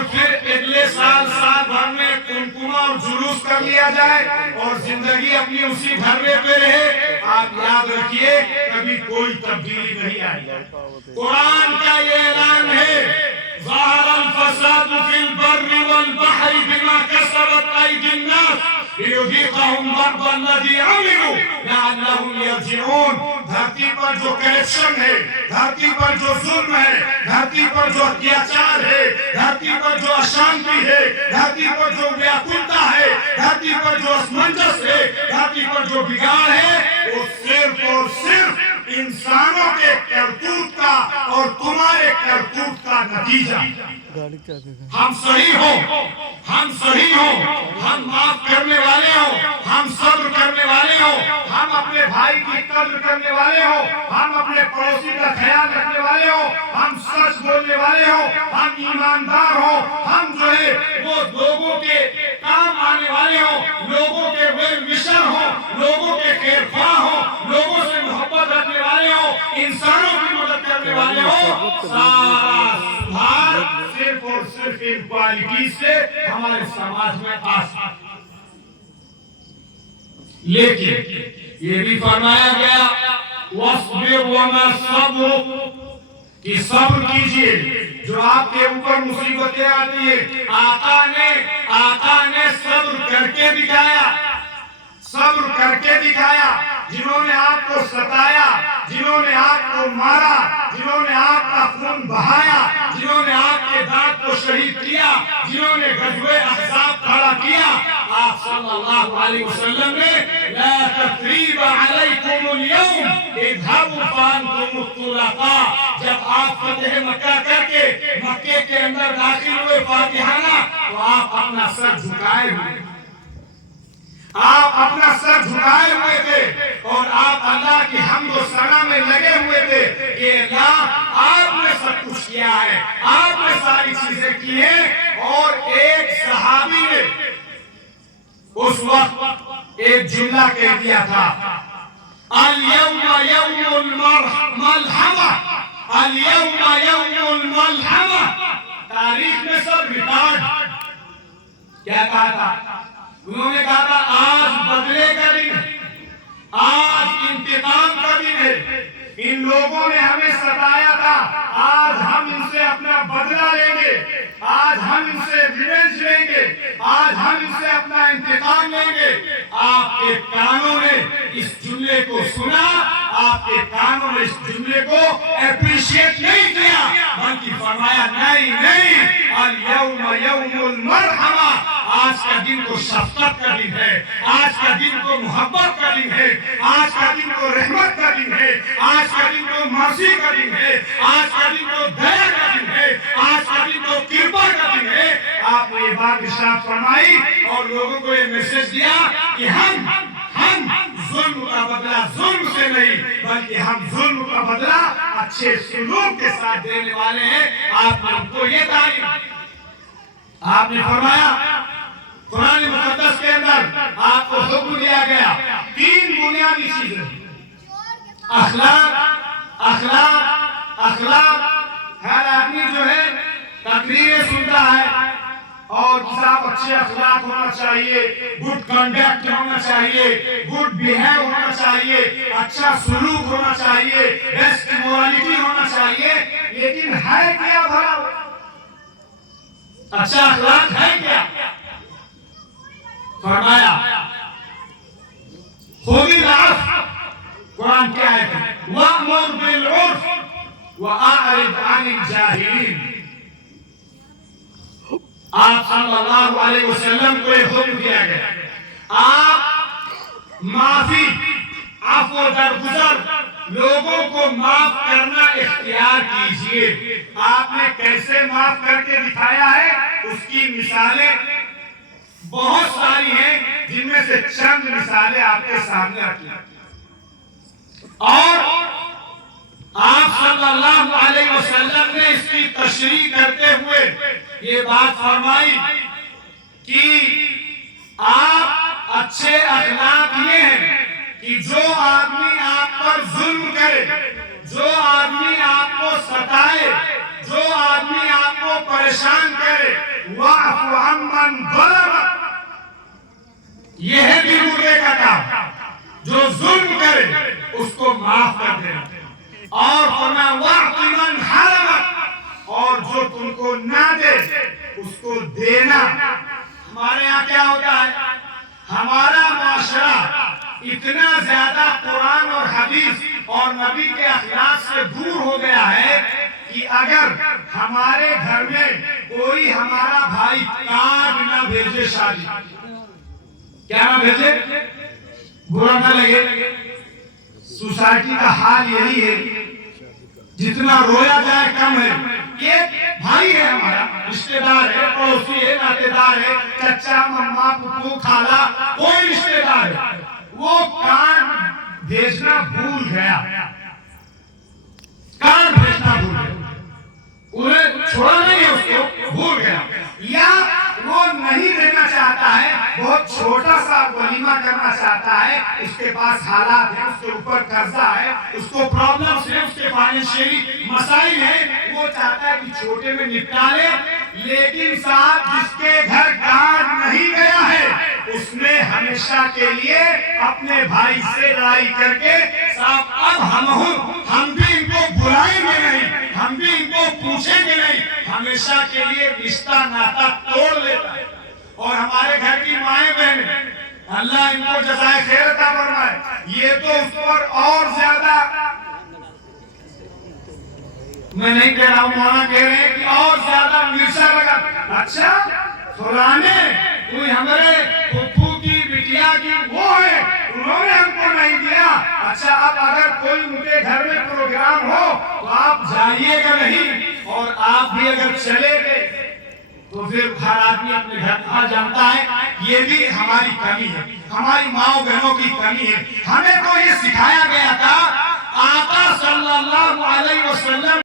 اور پھر اگلے سال بھر میں کنکما اور جلوس کر لیا جائے اور زندگی اپنی اسی ڈھرے پہ رہے، آپ یاد رکھیے کبھی کوئی تبدیلی نہیں آئی۔ قرآن کا یہ اعلان ہے ظاہر الفساد فی البر والبحر بما کسبت ایدی الناس لیذیقہم بعض الذی عملوا لعلہم یرجعون۔ دھرتی پر جو کرپشن ہے، دھرتی پر جو ظلم ہے، دھرتی پر جو اتیاچار ہے، دھرتی پر جو اشانتی ہے، دھرتی پر جو ویاکلتا ہے، دھرتی پر جو اسمنجس ہے، دھرتی پر جو بگاڑ ہے، وہ صرف اور صرف انسانوں کے کرتوت کا اور تمہارے کرتوت کا نتیجہ۔ ہم صحیح ہوں، ہم صحیح ہوں، ہم معاف کرنے والے ہوں، ہم صبر کرنے والے ہوں، ہم اپنے بھائی کی قدر کرنے والے ہوں، ہم اپنے پڑوسی کا خیال رکھنے والے ہوں، ہم سچ بولنے والے ہوں، ہم ایماندار ہوں، ہم جو ہے وہ لوگوں کے کام آنے والے ہوں، لوگوں کے ویل وشر ہوں، لوگوں کے خیر خواہ ہوں، لوگوں سے محبت رکھنے والے ہوں، انسانوں کی مدد کرنے والے ہوں، سارا سدھار صرف اور صرف ان کوالٹیز سے ہمارے سماج میں آ سکتا۔ لیکن یہ بھی فرمایا گیا وَاصْبِرْ وَمَا صَبْرُكَ کہ صبر کیجئے جو آپ کے اوپر مصیبتیں آتی ہیں۔ آقا نے صبر کر کے دکھایا، صبر کر کے دکھایا۔ جنہوں نے آپ کو ستایا، جنہوں نے آپ کو مارا، جنہوں نے آپ کا خون بہایا، جنہوں نے آپ کے دانت کو شہید کیا، جنہوں نے غزوہ احزاب کھڑا کیا، آپ صلی اللہ علیہ وسلم نے لا تثریب علیکم اليوم اذهبوا فانتم الطلقاء، جب آپ فتح مکہ کر کے مکے کے اندر داخل ہوئے فاتحانہ تو آپ اپنا سر جھکائے ہوئے، آپ اپنا سر جھکائے ہوئے تھے اور آپ اللہ کی حمد و ثنا میں لگے ہوئے تھے کہ اللہ آپ نے سب کچھ کیا ہے، آپ نے ساری چیزیں کی ہیں۔ اور ایک صحابی نے اس وقت ایک جملہ کہہ دیا تھا اليوم یوم الملحمہ، اليوم یوم الملحمہ، تاریخ میں سب ریکارڈ۔ کیا کہا تھا؟ انہوں نے کہا تھا آج بدلے کا دن ہے، آج انتقام کا دن ہے، ان لوگوں نے ہمیں ستایا تھا، آج ہم ان سے اپنا بدلہ لیں گے، آج ہم ان سے ریونج لیں گے، آج ہم ان سے اپنا انتقام لیں گے۔ آپ کے کانوں نے اس جملے کو سنا، آپ کے کانوں نے اس جملے کو اپریشیٹ نہیں کیا، بلکہ فرمایا نہیں اليوم یوم المرحمہ، آج کا دن تو شفقت کا دن ہے، آج کا دن تو محبت کا دن ہے، آج کا دن تو رحمت کا دن ہے، آج کا دن تو مرضی کا دن ہے، آج کا دن تو دیا کا دن ہے، آج کا دن تو کرپا کا دن ہے۔ آپ نے یہ بات ارشاد فرمائی اور لوگوں کو یہ میسج دیا کہ ہم ظلم کا بدلہ ظلم سے نہیں بلکہ ہم ظلم کا بدلہ اچھے سلوک کے ساتھ دینے والے ہیں۔ آپ نے ان کو یہ تعلیم، آپ نے فرمایا قرآن مقدس کے اندر آپ کو حکم دیا گیا 3 بنیادی چیزیں، اخلاق۔ ہر آدمی جو ہے تقریریں سنتا ہے اور صاحب اچھے اخلاق ہونا چاہیے، گڈ کنڈکٹ ہونا چاہیے، گڈ بیہیو ہونا چاہیے، اچھا سلوک ہونا چاہیے، بیسٹ مورالٹی ہونا چاہیے، لیکن ہے کیا بھلا؟ اچھا اخلاق ہے کیا؟ فرمایا خذ العفو، قرآن کیا ہے؟ وَأْمُرْ بِالْعُرْفِ وَأَعْرِضْ عَنِ الْجَاهِلِينَ۔ آپ صلی اللہ علیہ وسلم کو یہ حکم دیا گیا، آپ معافی، عفو درگزر، لوگوں کو معاف کرنا اختیار کیجئے۔ آپ نے کیسے معاف کر کے دکھایا ہے اس کی مثالیں بہت ساری ہیں، جن میں سے چند مثالیں آپ کے سامنے رکھی ہیں۔ اور آپ صلی اللہ علیہ وسلم نے اس کی تشریح کرتے ہوئے یہ بات فرمائی کہ آپ اچھے اخلاق یہ ہیں کہ جو آدمی آپ پر ظلم کرے، جو آدمی آپ کو ستائے، جو آدمی آپ کو پریشان کرے، یہ ہے دل مردے کا کام. جو ظلم کرے اس کو معاف کر دینا. اور فرمایا وَأْتِ مَنْ حَرَمَكَ، اور جو تم کو نہ دے اس کو دینا. ہمارے یہاں کیا ہوتا ہے؟ ہمارا معاشرہ اتنا زیادہ قرآن اور حدیث اور نبی کے اخلاق سے دور ہو گیا ہے کہ اگر ہمارے گھر میں کوئی ہمارا بھائی کارڈ نہ بھیجے شادی، کیا نہ بھیجے، برا نہ لگے. سوسائٹی کا حال یہی ہے، جتنا رویا جائے کم ہے. ایک بھائی ہے ہمارا، رشتہ دار ہے، پڑوسی ہے، ناطے دار ہے، چچا، مما، پھپھو، خالہ، کوئی رشتہ دار ہے، وہ کارڈ بھیجنا بھول گیا. کارڈ بھیجنا بھول گیا، انہیں چھوڑا نہیں ہے، اس کو بھول گیا. یا وہ نہیں دینا چاہتا ہے، بہت چھوٹا سا ولیمہ کرنا چاہتا ہے، اس کے پاس حالات ہیں، اس کے اوپر قرضہ ہے، اس کو پرابلمز ہیں، اس کے فائنینشیلی مسائل ہیں، وہ چاہتا ہے کہ چھوٹے میں نپٹا لے. لیکن صاحب جس کے گھر کارڈ نہیں گیا ہے اس نے ہمیشہ کے لیے اپنے بھائی سے لڑائی کر کے صاحب اب ہم بھی ان کو بلائیں گے نہیں، ہم بھی ان کو پوچھیں گے نہیں، ہمیشہ کے لیے رشتہ ناتا توڑ لیتا ہے. اور ہمارے گھر کی مائیں بہنیں، اللہ ان کو جزائے خیر عطا فرمائے، یہ تو اس پر اور زیادہ، میں نہیں کہہ رہا ہوں، مولانا کہہ رہے ہیں کہ اور زیادہ مرچا لگا. اچھا فلانے کوئی ہمارے پھپھو کی بٹیا کی وہ ہے، انہوں نے ہم کو نہیں دیا. اچھا اب اگر کوئی مجھے گھر میں پروگرام ہو تو آپ جائیے گا نہیں، اور آپ بھی اگر چلے گئے تو پھر ہر آدمی اپنے گھر کہاں جانتا ہے. یہ بھی ہماری کمی ہے، ہماری ماں بہنوں کی کمی ہے. ہمیں تو یہ سکھایا گیا تھا، آقا صلی اللہ علیہ وسلم